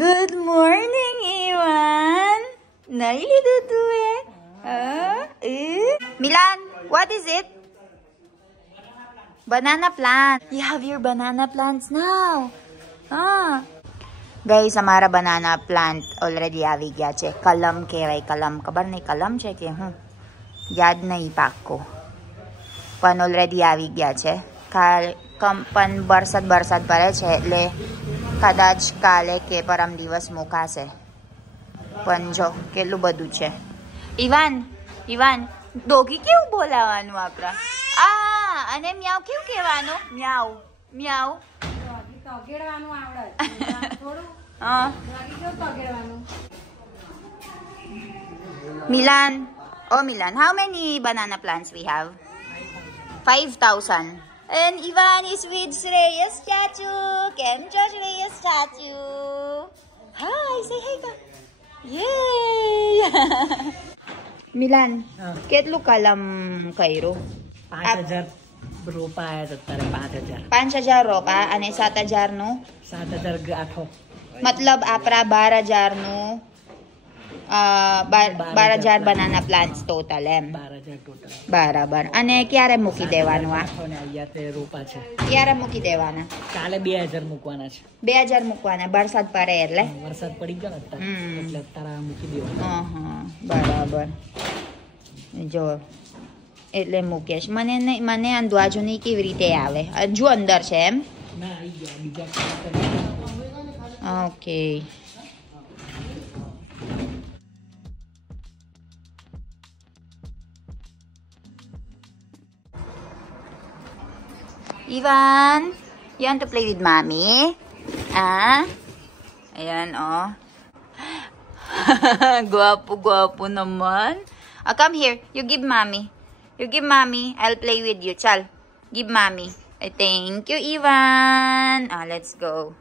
Good morning, Ivan. Nailitutu Milan, what is it? Banana plant. You have your banana plants now. Guys, हमारा banana plant already આવી ગયા છે. કલમ કહેવાય, કલમ. ખબર નહીં કલમ છે કે હું યાદ નહીં પાક્કો. પણ ઓલરેડી આવી ગયા છે. પણ વરસાદ પડે છે એટલે કદાચ કાલે કે પરમ દિવસ મુકાશે. પણ જો કેટલું બધું છે. ઇવાન ડોગી કેવું બોલાવાનું આપણા? અને મ્યાઉ કેવું કહેવાનું? મ્યાઉ મ્યાઉ. Milan, Milan, how many banana plants we have? 5,000. And Ivan is with Shreyas Chachu. Kem cho Shreyas Chachu? Hi, say hi ka. Yay! Milan, કેટલું કલમ કર્યું? 5,000 રોપાયા અત્યારે. 5,000 રોપા અને 7,000 નું 7,000 ગાંઠો. મતલબ આપણા 12,000 નું 12,000 બનાના પ્લાન્ટ્સ ટોટલ એમ. 12,000 ટોટલ. બરાબર. અને ક્યારે મૂકી દેવાનું આ? રોપા છે. ક્યારે મૂકી દેવાના? કાલે 2,000 મૂકવાના છે. 2,000 મૂકવાના. વરસાદ પડે એટલે? વરસાદ પડી ગયો ને એટલે અત્યારે મૂકી દેવાના. બરાબર. જો એટલે મૂકેશ. મને અંદાજો નહીં કેવી રીતે આવે. હજુ અંદર છે એમ? ના, આવી ગયા બીજા. Okay. Ivan, you want to play with mommy? Ayan, Guwapo naman. Come here. You give mommy. I'll play with you. Chal. Give mommy. Thank you, Ivan. Let's go.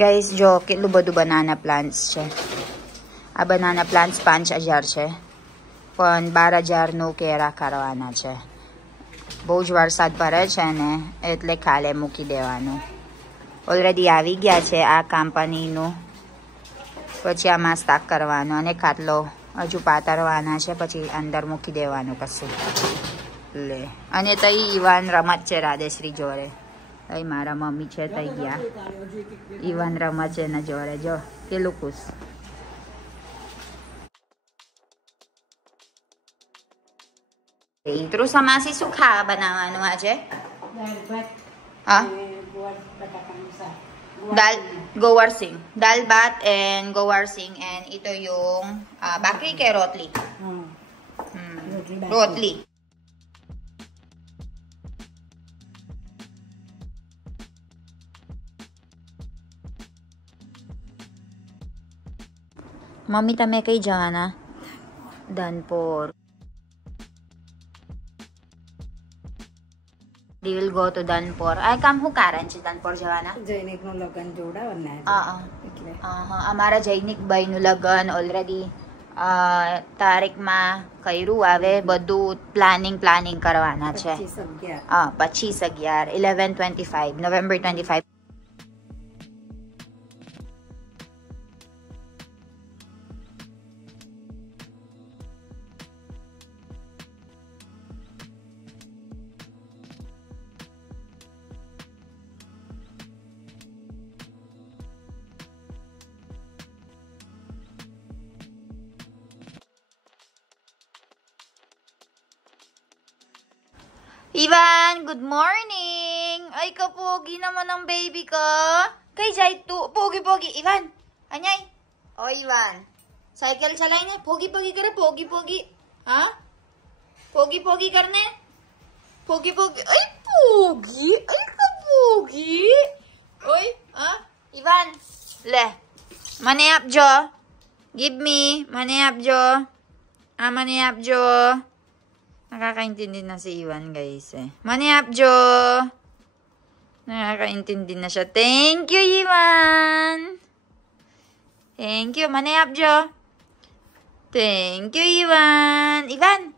Guys, જો કેટલું બધું બનાના પ્લાન્ટ્સ છે. આ banana plants 5,000 છે. પણ 12,000 નું કેરા કરવાના છે. બહુ જ વરસાદ પડે છે ને એટલે કાલે મૂકી દેવાનું. ઓલરેડી આવી ગયા છે આ કંપનીનું. પછી આમાં સ્ટાક કરવાનું અને ખાટલો હજુ પાતરવાના છે. પછી અંદર મૂકી દેવાનું કશું. લે. અને તઈ ઇવાન રમત છે રાધેશ્રી જોડે. તઈ મારા મમ્મી છે તઈ ગયા. ઇવાન રમત છે ને જોડે. જો કેટલું ખુશ. ઇન્ટ્રુ સમાસી શું ખાવા બનાવવાનું આજે? Gowarsing. Dal bat and gowarsing. And ito yung bakri ke rotli? Rotli. Mummy તમે કઈ જવાના? ધનપોર. We will go to Danpor. આ કામ શું કારણ છે ધનપોર જવાના? જૈનિકનું લગ્ન જોડાવાના એટલે. અમારા જૈનિકભાઈ નું લગ્ન ઓલરેડી તારીખમાં કર્યું. આવે બધું પ્લાનિંગ કરવાના છે. 25/11 11/25 November 25. Ivan, good morning! Ay, kapogi naman ang baby ko. Kay jai tu, pogi. Ivan, anyay? Oh, Ivan. Cycle चलाई ने पोगी करे पोगी. हाँ? पोगी करने? पोगी. ay, pogi! Ay, kapogi! Oy, हाँ? Ivan, le. Mane आप जो Give me. Manayap, Jo. Manayap, Jo. Nakakaintindi na si Iwan, guys, eh. Manayap, Jo. Nakakaintindi na siya. Thank you, Iwan. Thank you. Manayap, Jo. Thank you, Iwan. Iwan.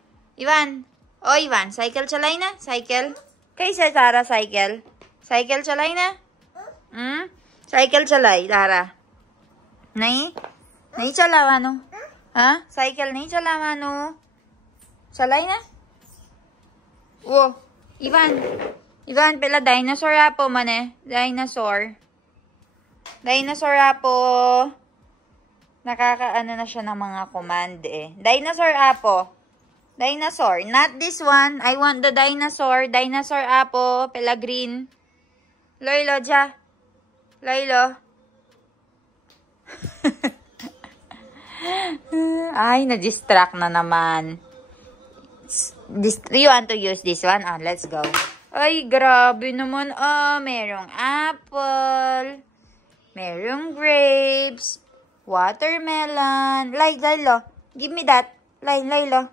Oh, Iwan. Cycle chalay na? Cycle? Kaysa, Tara, cycle? Cycle chalay na? Cycle chalay, Tara. Nahi चलावानो हाँ साइकिल नहीं चलावानो चलाई ना वो Ivan pela dinosaur apo mane dinosaur apo nakakaano na siya ng mga command eh. Dinosaur apo, dinosaur, not this one. I want the dinosaur apo pela green. Loilo ja Loilo. Ay, na-distract na naman. You want to use this one? Let's go. Ay, grabe naman. Merong apple. Merong grapes. Watermelon. Laylo. Give me that. Laylo.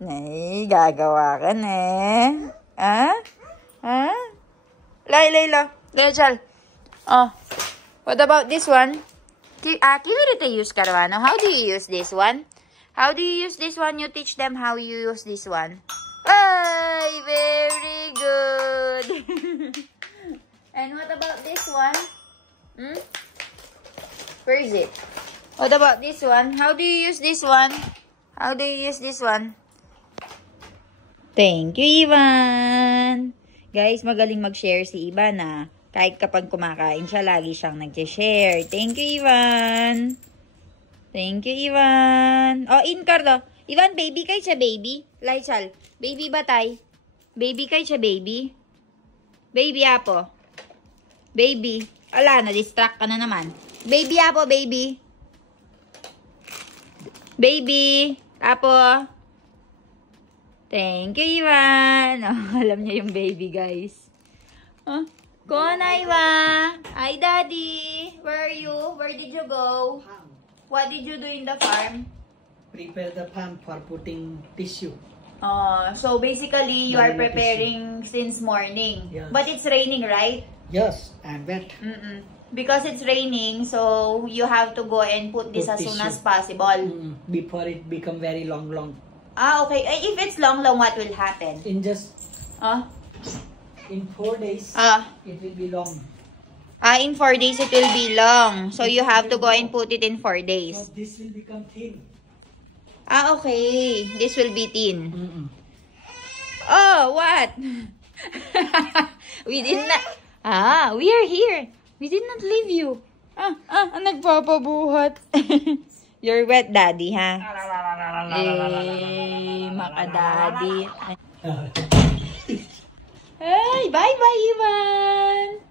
Ay, gagawa ka na eh. Laylo. Rachel. What about this one? Kivirita use Caruano. How do you use this one? How do you use this one? You teach them how you use this one. Ay, very good. And what about this one? Where is it? What about this one? How do you use this one? How do you use this one? Thank you, Ivan. Guys, magaling mag-share si Ivan ah. Kahit kapag kumakain siya, lagi siyang nag-share. Thank you, Ivan. Thank you, Ivan. In Cardo. Ivan, baby kay siya, baby. Laichal. Baby ba tay? Baby kay siya, baby. Baby apo. Baby. Ala, na-distract ka na naman. Baby apo, baby. Baby. Apo. Thank you, Ivan. Alam niya yung baby, guys. Konaiwa. Hi, Daddy. Where are you? Where did you go? Farm. What did you do in the farm? Prepare the farm for putting tissue. So basically, you are preparing since morning. Yeah. But it's raining, right? Yes, and wet. Because it's raining, so you have to go and put this as soon as possible. Before it become very long. Okay. If it's long, what will happen? In 4 days, it will be long. In 4 days, it will be long. So, you have to go and put it in 4 days. So this will become thin. Okay. This will be thin. Oh, what? We did not... we are here. We did not leave you. Nagpapabuhat. You're wet, Daddy, ha? Maka-daddy. Hey, bye-bye, Ivan.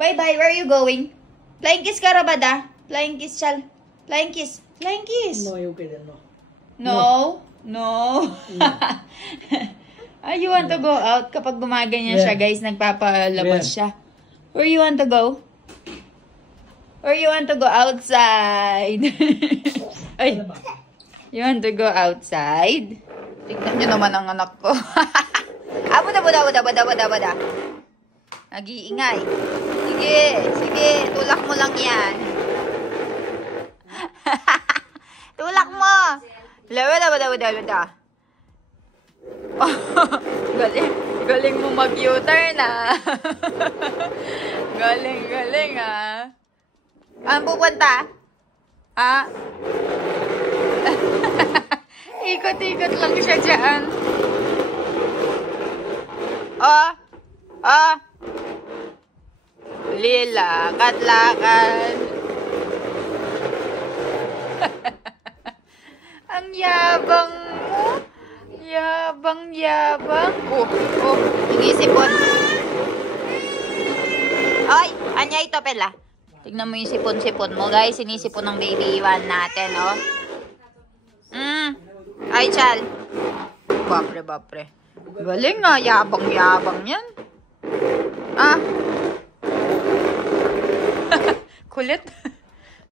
Bye-bye. Where are you going? Flying kiss ka, Rabada? Flying kiss, Chal. Flying kiss. Flying kiss. No, you can No? You want to go out? Kapag gumaganyan siya, guys, nagpapalabas siya. Where you want to go? Where you want to go? Outside. Ay, you want to go outside? Tignan nyo naman ang anak ko. Bada. Nag-iingay. Sige. Tulak mo lang yan. Tulak mo. Bada. Galing mo mag-U-turn ah. Galing ah. Ang pupunta? Ikot-ikot lang siya dyan. Lakad. Ang yabang mo. Yabang. Inisipon. Ay, anya ito pala. Tignan mo yung sipon-sipon mo, guys. Sinisipon ng baby Iwan natin, oh. Ay, Chal. Bapre. Galing nga, yabang yan. Kulit.